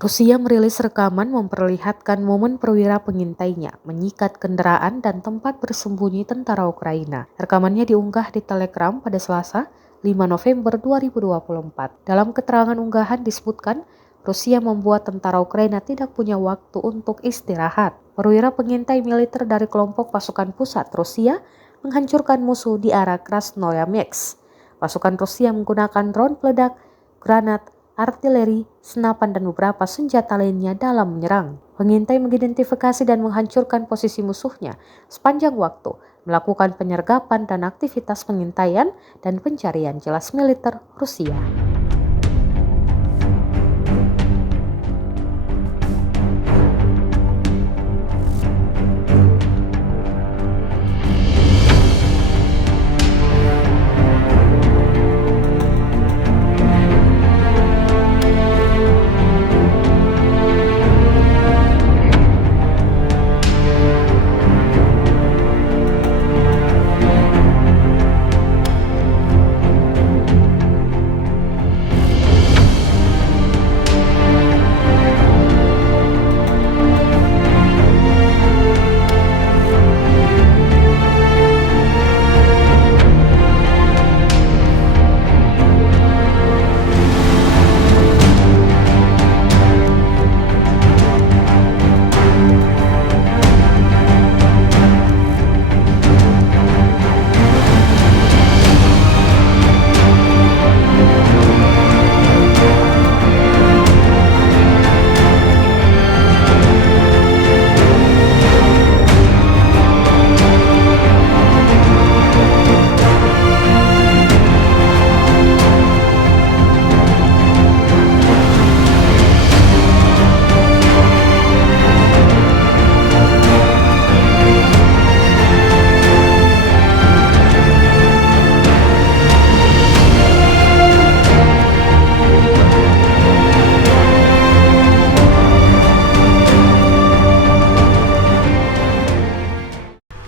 Rusia merilis rekaman memperlihatkan momen perwira pengintainya menyikat kendaraan dan tempat bersembunyi tentara Ukraina. Rekamannya diunggah di Telegram pada Selasa, 5 November 2024. Dalam keterangan unggahan disebutkan, Rusia membuat tentara Ukraina tidak punya waktu untuk istirahat. Perwira pengintai militer dari kelompok pasukan pusat Rusia menghancurkan musuh di arah Krasnoyarsk. Pasukan Rusia menggunakan drone peledak, granat, artileri, senapan dan beberapa senjata lainnya dalam menyerang. Pengintai mengidentifikasi dan menghancurkan posisi musuhnya sepanjang waktu, melakukan penyergapan dan aktivitas pengintaian dan pencarian jelas militer Rusia.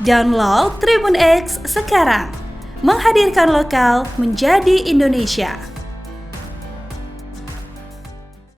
Download Tribun X sekarang, menghadirkan lokal menjadi Indonesia.